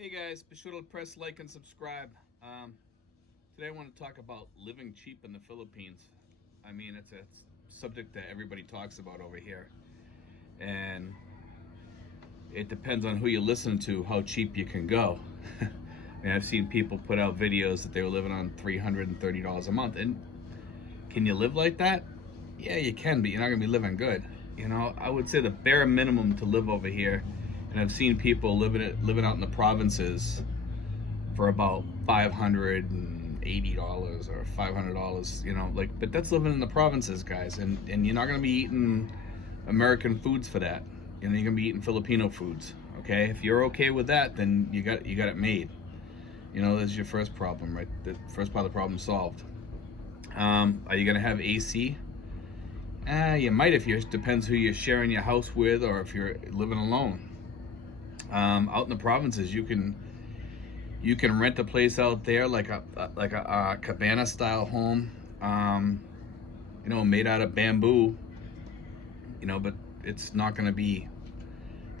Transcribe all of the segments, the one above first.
Hey guys, be sure to press like and subscribe. Today I want to talk about living cheap in the Philippines. I mean, it's a subject that everybody talks about over here, and it depends on who you listen to how cheap you can go. And I've seen people put out videos that they were living on $330 a month, and can you live like that? Yeah, you can, but you're not gonna be living good. You know, I would say the bare minimum to live over here, and I've seen people living out in the provinces for about $580 or $500. You know, like, but that's living in the provinces, guys, and you're not gonna be eating American foods for that. You know, you're gonna be eating Filipino foods. Okay, if you're okay with that, then you got it made. You know, that's your first problem, right? The first part of the problem solved. Are you gonna have AC? You might if you depends who you're sharing your house with or if you're living alone. Out in the provinces, you can rent a place out there like a cabana style home, you know, made out of bamboo. You know, but it's not going to be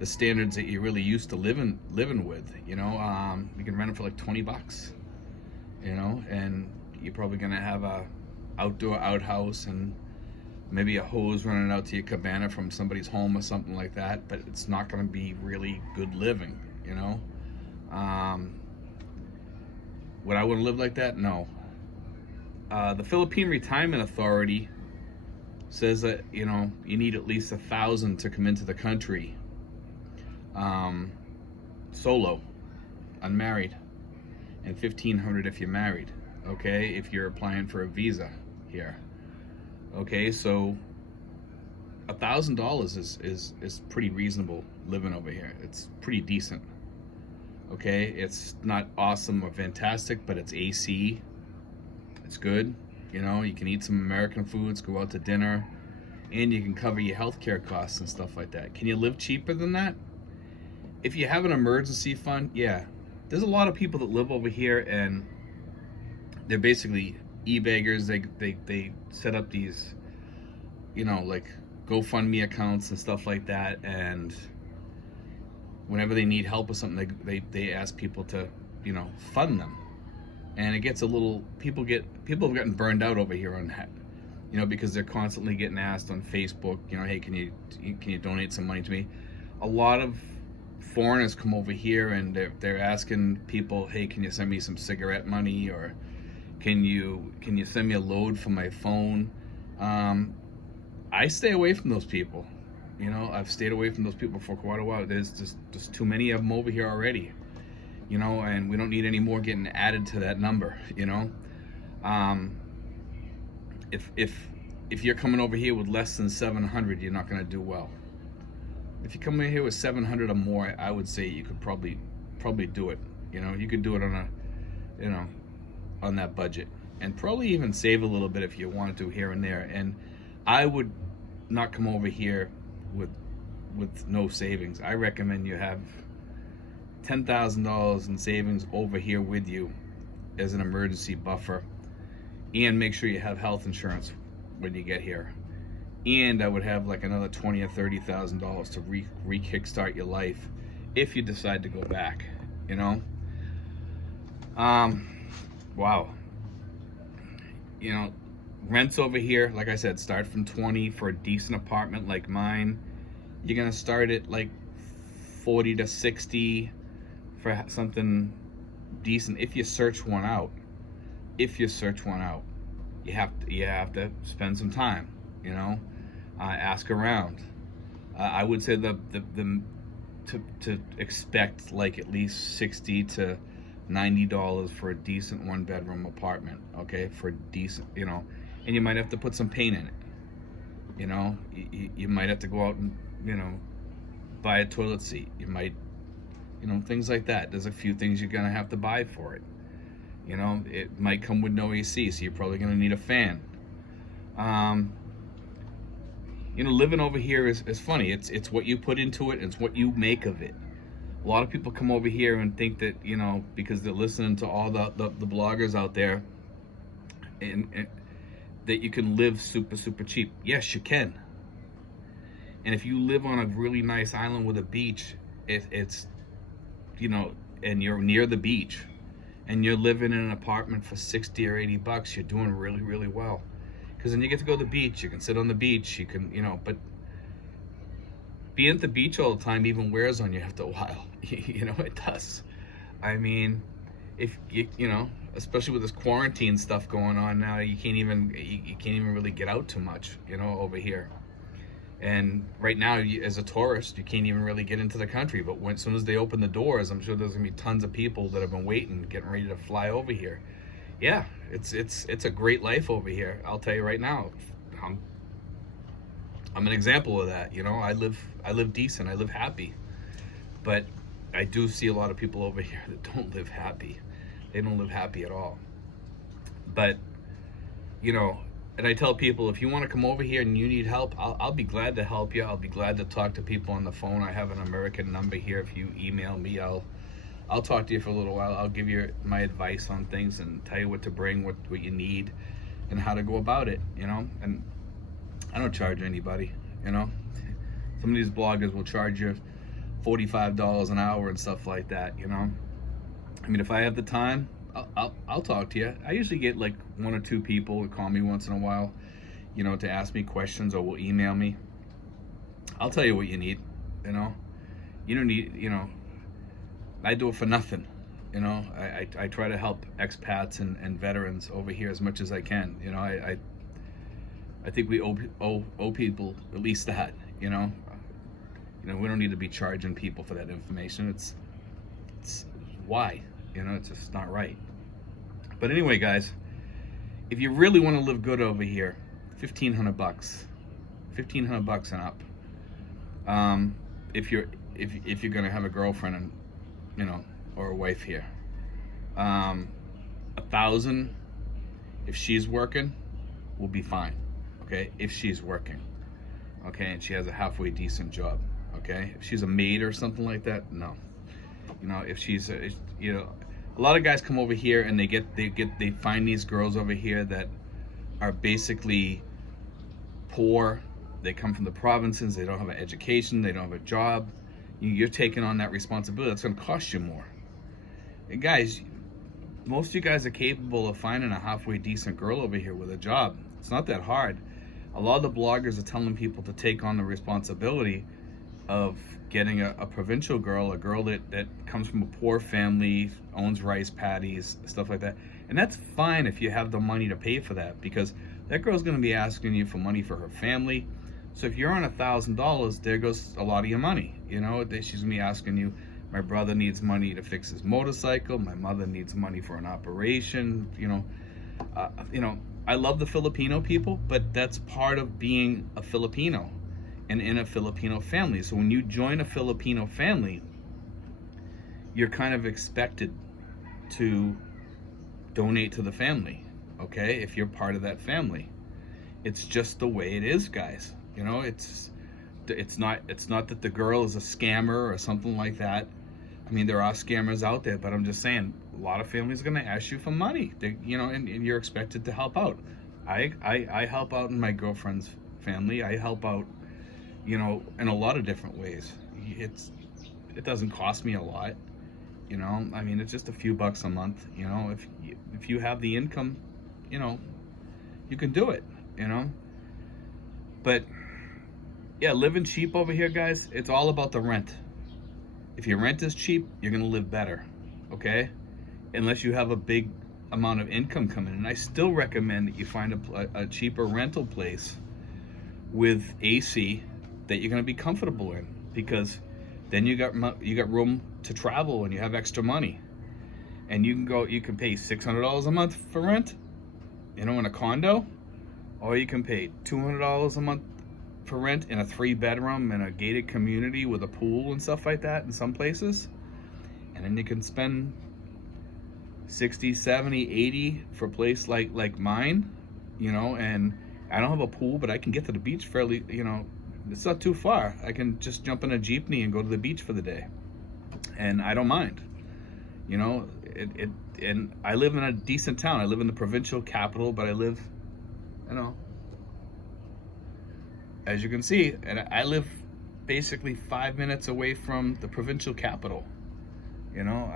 the standards that you're really used to living with. You know, you can rent it for like $20. You know, and you're probably going to have a outdoor outhouse and maybe a hose running out to your cabana from somebody's home or something like that, but it's not going to be really good living, you know. Would I want to live like that? No. The Philippine Retirement Authority says that, you know, you need at least 1,000 to come into the country, solo, unmarried, and 1,500 if you're married. Okay, if you're applying for a visa here. Okay, so $1,000 is pretty reasonable living over here. It's pretty decent. Okay, it's not awesome or fantastic, but it's AC. It's good. You know, you can eat some American foods, go out to dinner, and you can cover your healthcare costs and stuff like that. Can you live cheaper than that? If you have an emergency fund, yeah. There's a lot of people that live over here and they're basically e-beggars. They set up these, you know, like GoFundMe accounts and stuff like that, and whenever they need help with something, they ask people to, you know, fund them. And it gets a little, people have gotten burned out over here on that, you know, because they're constantly getting asked on Facebook, you know, hey, can you donate some money to me? A lot of foreigners come over here and they're asking people, hey, can you send me some cigarette money, or can you send me a load for my phone? I stay away from those people. You know, I've stayed away from those people for quite a while. There's just too many of them over here already. You know, and we don't need any more getting added to that number. You know, if you're coming over here with less than 700, you're not going to do well. If you come in here with 700 or more, I would say you could probably do it. You know, you could do it on that budget, and probably even save a little bit if you wanted to here and there. And I would not come over here with no savings. I recommend you have $10,000 in savings over here with you as an emergency buffer, and make sure you have health insurance when you get here. And I would have like another $20,000 or $30,000 to re-kickstart your life if you decide to go back. You know. Wow. You know, rents over here, like I said, start from 20 for a decent apartment like mine. You're gonna start at like 40 to 60 for something decent if you search one out. If you search one out, you have to spend some time. You know, ask around. I would say to expect like at least $60 to $90 for a decent 1-bedroom apartment. Okay, for decent, you know, and you might have to put some paint in it. You know, you might have to go out and, you know, buy a toilet seat. You might, you know, things like that. There's a few things you're gonna have to buy for it. You know, it might come with no AC, so you're probably gonna need a fan. You know, living over here is funny. It's what you put into it, and it's what you make of it. A lot of people come over here and think that, you know, because they're listening to all the bloggers out there, and that you can live super cheap. Yes, you can. And if you live on a really nice island with a beach, it's, you know, and you're near the beach and you're living in an apartment for 60 or 80 bucks, you're doing really, really well. Because then you get to go to the beach, you can sit on the beach, you can, but being at the beach all the time even wears on you after a while. It does. I mean, if especially with this quarantine stuff going on now, you can't even really get out too much, over here. And right now, as a tourist, you can't even really get into the country. But as soon as they open the doors, I'm sure there's gonna be tons of people that have been waiting, getting ready to fly over here. Yeah, it's a great life over here. I'll tell you right now. I'm an example of that. I live decent. I live happy. But I do see a lot of people over here that don't live happy. They don't live happy at all. But and I tell people, if you want to come over here and you need help, I'll be glad to help you. I'll be glad to talk to people on the phone. I have an American number here. If you email me, I'll talk to you for a little while. I'll give you my advice on things and tell you what to bring, what you need, and how to go about it. And I don't charge anybody. Some of these bloggers will charge you $45 an hour and stuff like that. I mean, if I have the time, I'll talk to you. I usually get like 1 or 2 people that call me once in a while, to ask me questions, or will email me. I'll tell you what you need. You don't need. I do it for nothing. I try to help expats and veterans over here as much as I can. I think we owe people at least that. We don't need to be charging people for that information. It's why. It's just not right. But anyway, guys, if you really want to live good over here, $1,500, $1,500 and up. If you're gonna have a girlfriend and or a wife here, $1,000 if she's working will be fine. Okay, if she's working, okay, and she has a halfway decent job. Okay, if she's a maid or something like that, no. If she's a lot of guys come over here and they find these girls over here that are basically poor. They come from the provinces. They don't have an education. They don't have a job. You're taking on that responsibility. That's going to cost you more. And guys, most of you guys are capable of finding a halfway decent girl over here with a job. It's not that hard. A lot of the bloggers are telling people to take on the responsibility of getting a provincial girl, a girl that comes from a poor family, owns rice paddies, stuff like that. And that's fine if you have the money to pay for that, because that girl's going to be asking you for money for her family. So if you're on $1,000, there goes a lot of your money. She's going to be asking you, my brother needs money to fix his motorcycle, my mother needs money for an operation. I love the Filipino people, but that's part of being a Filipino and in a Filipino family. So when you join a Filipino family, you're kind of expected to donate to the family, okay? If you're part of that family. It's just the way it is, guys. It's not that the girl is a scammer or something like that. I mean, there are scammers out there, but I'm just saying, a lot of families are going to ask you for money. And you're expected to help out. I help out in my girlfriend's family. I help out, in a lot of different ways. It doesn't cost me a lot. I mean, it's just a few bucks a month. If you have the income, you can do it. But yeah, living cheap over here, guys, it's all about the rent. If your rent is cheap, you're gonna live better, okay? Unless you have a big amount of income coming in. And I still recommend that you find a cheaper rental place with AC that you're gonna be comfortable in, because then you got room to travel and you have extra money, and you can pay $600 a month for rent, in a condo, or you can pay $200 a month for rent in a 3-bedroom in a gated community with a pool and stuff like that in some places. And then you can spend 60, 70, 80 for a place like mine, and I don't have a pool, but I can get to the beach fairly, it's not too far. I can just jump in a jeepney and go to the beach for the day, and I don't mind. And I live in a decent town. I live in the provincial capital, but I live, as you can see, and I live basically 5 minutes away from the provincial capital. You know,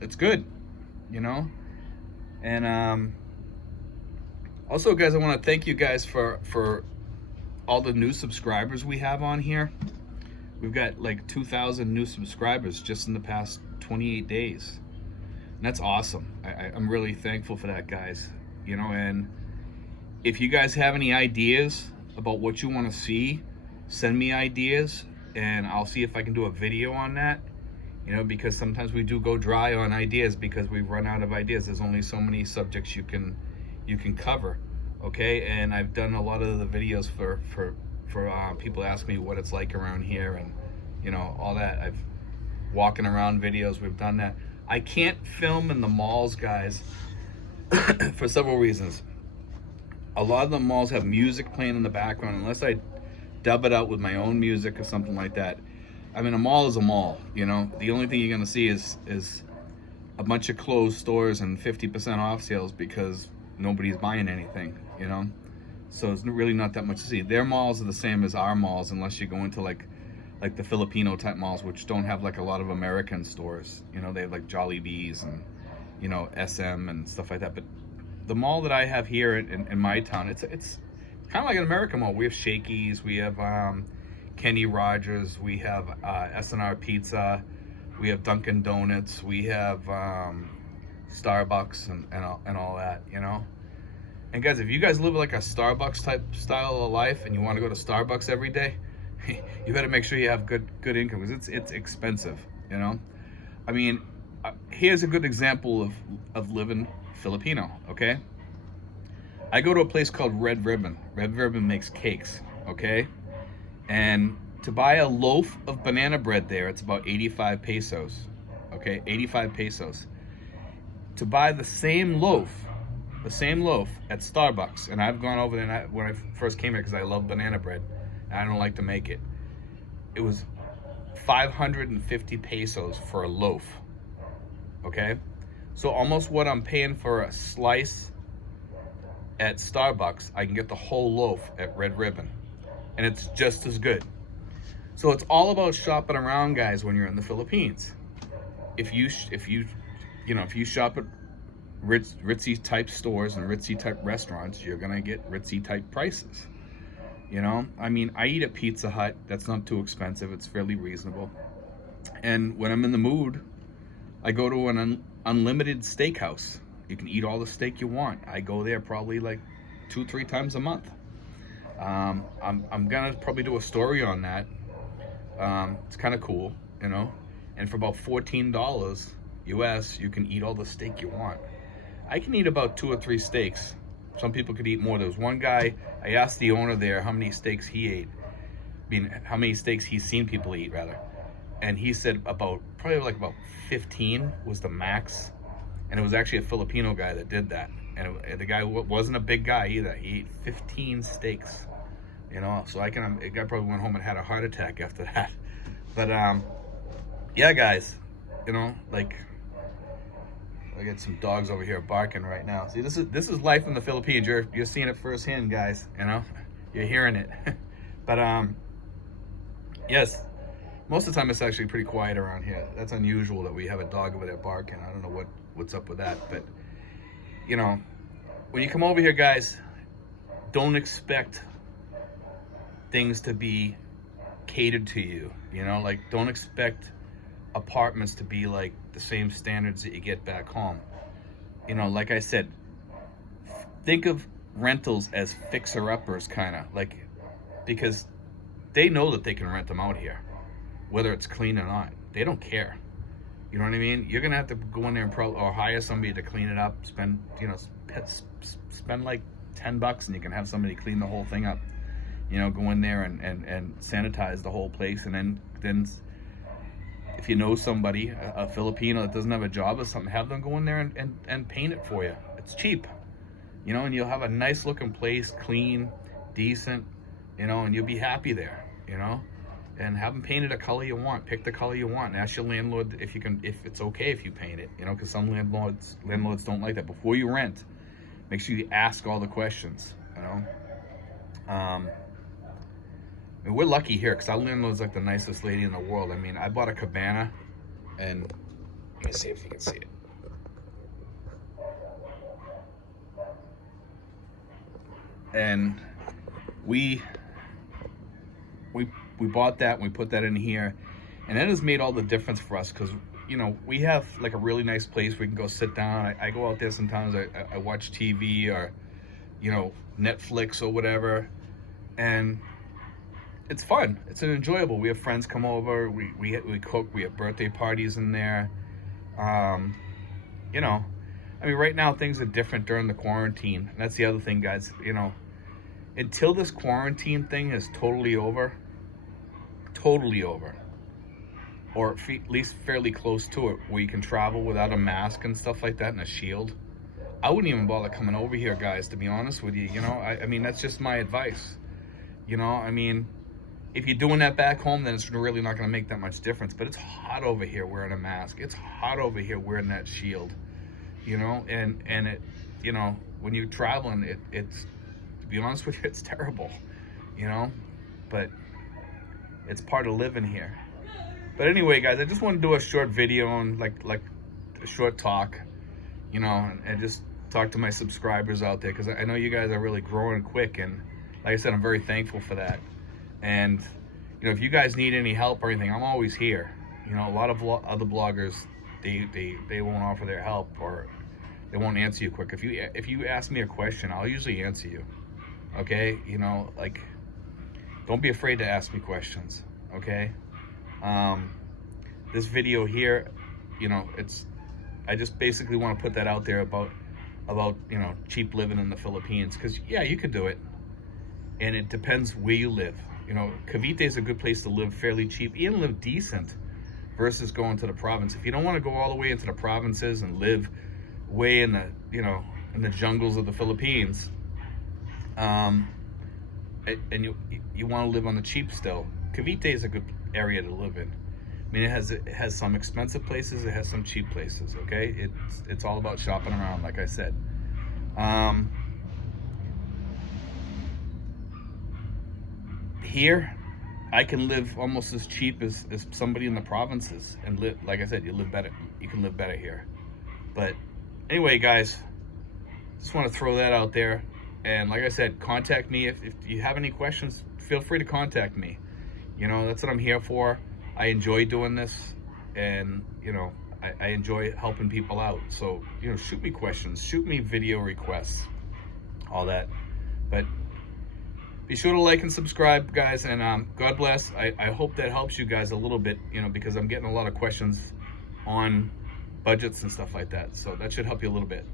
it's good, you know. And also, guys, I want to thank you guys for all the new subscribers we have on here. We've got like 2,000 new subscribers just in the past 28 days. And that's awesome. I'm really thankful for that, guys. You know, and if you guys have any ideas about what you want to see, send me ideas and I'll see if I can do a video on that. You know, because sometimes we do go dry on ideas because we've run out of ideas. There's only so many subjects you can cover, okay? And I've done a lot of the videos for people ask me what it's like around here, and you know, all that. I've walking around videos, we've done that. I can't film in the malls, guys, for several reasons. A lot of the malls have music playing in the background. Unless I dub it out with my own music or something like that. I mean, a mall is a mall, you know. The only thing you're gonna see is a bunch of closed stores and 50% off sales because nobody's buying anything, you know. So it's really not that much to see. Their malls are the same as our malls, unless you go into like the Filipino type malls, which don't have like a lot of American stores. You know, they have like Jollibees and, you know, SM and stuff like that. But the mall that I have here in my town, it's kind of like an American mall. We have Shakey's, we have Kenny Rogers, we have S&R Pizza, we have Dunkin' Donuts, we have Starbucks and all that, you know. And guys, if you guys live like a Starbucks type style of life and you want to go to Starbucks every day, you better make sure you have good income, because it's expensive, you know. I mean, here's a good example of living Filipino, okay? I go to a place called Red Ribbon. Red Ribbon makes cakes, okay? And to buy a loaf of banana bread there, it's about 85 pesos, okay? 85 pesos. To buy the same loaf at Starbucks, and I've gone over there when I first came here because I love banana bread, and I don't like to make it. It was 550 pesos for a loaf, okay? So almost what I'm paying for a slice at Starbucks, I can get the whole loaf at Red Ribbon, and it's just as good. So it's all about shopping around, guys, when you're in the Philippines. If you shop at ritzy type stores and ritzy type restaurants, you're gonna get ritzy type prices. You know, I mean, I eat at Pizza Hut. That's not too expensive. It's fairly reasonable. And when I'm in the mood, I go to an unlimited steakhouse. You can eat all the steak you want. I go there probably like 2-3 times a month. I'm gonna probably do a story on that. It's kind of cool, you know. And for about $14 US, you can eat all the steak you want. I can eat about 2 or 3 steaks. Some people could eat more. There was one guy, I asked the owner there how many steaks he ate. I mean, how many steaks he's seen people eat, rather. And he said probably about 15 was the max. And it was actually a Filipino guy that did that. And the guy wasn't a big guy either. He ate 15 steaks, you know. So the guy probably went home and had a heart attack after that. But yeah, guys, you know, like, I got some dogs over here barking right now. See, this is life in the Philippines. You're seeing it firsthand, guys. You know, you're hearing it. But yes, most of the time it's actually pretty quiet around here. That's unusual that we have a dog over there barking. I don't know what's up with that. But you know, when you come over here, guys, don't expect things to be catered to you. You know, like, don't expect apartments to be like the same standards that you get back home. You know, like I said, think of rentals as fixer-uppers, kind of like, because they know that they can rent them out here, whether it's clean or not. They don't care. You know what I mean? You're gonna have to go in there and or hire somebody to clean it up. Spend like $10 and you can have somebody clean the whole thing up. You know, go in there and sanitize the whole place, and then if you know somebody, a Filipino that doesn't have a job or something, have them go in there and paint it for you. It's cheap, you know, and you'll have a nice looking place, clean, decent, you know, and you'll be happy there, you know. And have them paint it a color you want. Pick the color you want. And ask your landlord if it's okay if you paint it, you know, because some landlords don't like that. Before you rent, make sure you ask all the questions, you know. And we're lucky here because our landlord's like the nicest lady in the world. I mean, I bought a cabana And let me see if you can see it. And we bought that and we put that in here, and that has made all the difference for us, because you know, we have like a really nice place we can go sit down. I go out there sometimes, I watch TV or, you know, Netflix or whatever, and it's fun. It's enjoyable. We have friends come over, we cook, we have birthday parties in there. You know, I mean, right now things are different during the quarantine. And that's the other thing, guys, you know, until this quarantine thing is totally over, or at least fairly close to it, where you can travel without a mask and stuff like that and a shield, I wouldn't even bother coming over here, guys, to be honest with you. You know, I mean, that's just my advice. You know, I mean, if you're doing that back home, then it's really not going to make that much difference. But it's hot over here wearing a mask. It's hot over here wearing that shield. You know, and it, you know, when you're traveling, it's, to be honest with you, it's terrible. You know, but it's part of living here. But anyway, guys, I just want to do a short video and like a short talk, you know, and just talk to my subscribers out there, because I know you guys are really growing quick, and like I said, I'm very thankful for that. And you know, if you guys need any help or anything, I'm always here. You know, a lot of other bloggers, they won't offer their help, or they won't answer you quick. If you ask me a question, I'll usually answer you. Okay, you know, like, don't be afraid to ask me questions. Okay. This video here, you know, I just basically want to put that out there about, you know, cheap living in the Philippines, because yeah, you could do it, and it depends where you live. You know, Cavite is a good place to live fairly cheap, even live decent, versus going to the province. If you don't want to go all the way into the provinces and live way in the, you know, in the jungles of the Philippines, and you want to live on the cheap still, Cavite is a good area to live in. I mean, it has some expensive places, it has some cheap places. Okay, it's all about shopping around, like I said. Here, I can live almost as cheap as somebody in the provinces, and live, like I said, you live better. You can live better here. But anyway, guys, just want to throw that out there. And like I said, contact me if you have any questions. Feel free to contact me. You know, that's what I'm here for. I enjoy doing this, and you know, I enjoy helping people out. So, you know, shoot me questions, shoot me video requests, all that. But be sure to like and subscribe, guys, and God bless. I hope that helps you guys a little bit, you know, because I'm getting a lot of questions on budgets and stuff like that. So that should help you a little bit.